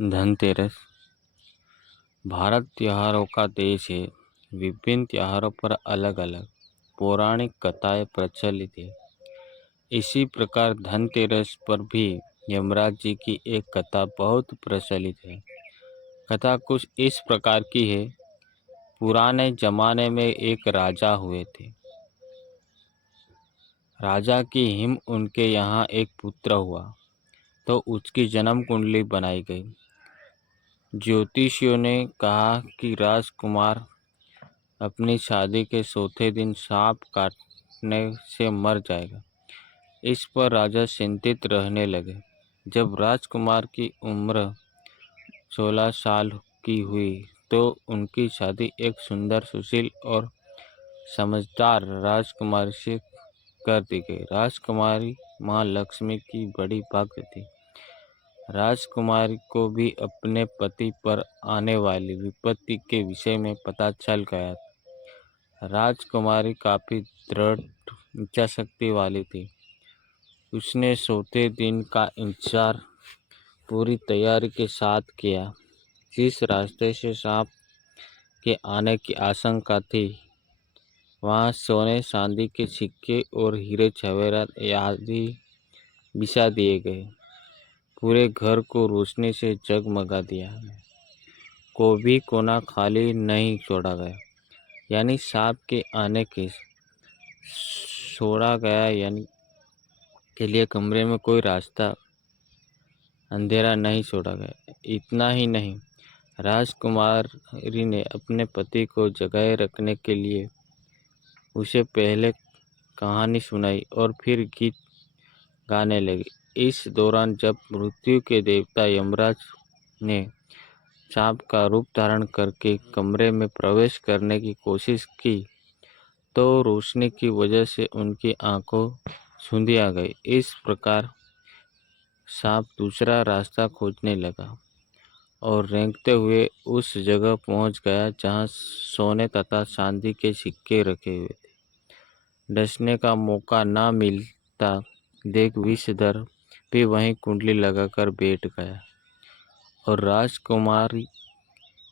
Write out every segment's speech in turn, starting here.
धनतेरस भारत त्योहारों का देश है। विभिन्न त्योहारों पर अलग अलग पौराणिक कथाएं प्रचलित है। इसी प्रकार धनतेरस पर भी यमराज जी की एक कथा बहुत प्रचलित है। कथा कुछ इस प्रकार की है। पुराने जमाने में एक राजा हुए थे। राजा की हिम उनके यहाँ एक पुत्र हुआ तो उसकी जन्म कुंडली बनाई गई। ज्योतिषियों ने कहा कि राजकुमार अपनी शादी के चौथे दिन सांप काटने से मर जाएगा। इस पर राजा चिंतित रहने लगे। जब राजकुमार की उम्र 16 साल की हुई तो उनकी शादी एक सुंदर, सुशील और समझदार राजकुमारी से कर दी गई। राजकुमारी माँ लक्ष्मी की बड़ी भक्त थी। राजकुमारी को भी अपने पति पर आने वाली विपत्ति के विषय में पता चल गया था। राजकुमारी काफ़ी दृढ़ इच्छा शक्ति वाली थी। उसने चौथे दिन का इंतजार पूरी तैयारी के साथ किया। जिस रास्ते से सांप के आने की आशंका थी वहाँ सोने चांदी के सिक्के और हीरे जवाहरात आदि बिछा दिए गए। पूरे घर को रोशनी से जगमगा दिया। कोई भी कोना खाली नहीं छोड़ा गया। यानी सांप के आने के छोड़ा गया यानी के लिए कमरे में कोई रास्ता अंधेरा नहीं छोड़ा गया। इतना ही नहीं, राजकुमारी ने अपने पति को जगाए रखने के लिए उसे पहले कहानी सुनाई और फिर गीत गाने लगी। इस दौरान जब मृत्यु के देवता यमराज ने सांप का रूप धारण करके कमरे में प्रवेश करने की कोशिश की तो रोशनी की वजह से उनकी आंखों सूंधी आ गई। इस प्रकार सांप दूसरा रास्ता खोजने लगा और रेंगते हुए उस जगह पहुंच गया जहां सोने तथा चांदी के सिक्के रखे हुए थे। डसने का मौका ना मिलता देख विषधर भी वहीं कुंडली लगाकर बैठ गया और राजकुमारी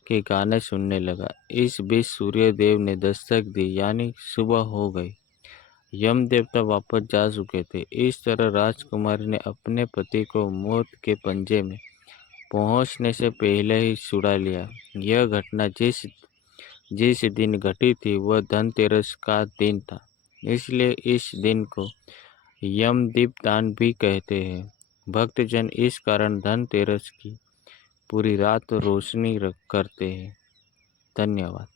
के गाने सुनने लगा। इस बीच सूर्य देव ने दस्तक दी यानी सुबह हो गई। यम देवता वापस जा चुके थे। इस तरह राजकुमारी ने अपने पति को मौत के पंजे में पहुंचने से पहले ही छुड़ा लिया। यह घटना जिस दिन घटी थी वह धनतेरस का दिन था। इसलिए इस दिन को यमदीप दान भी कहते हैं। भक्तजन इस कारण धनतेरस की पूरी रात रोशनी करते हैं। धन्यवाद।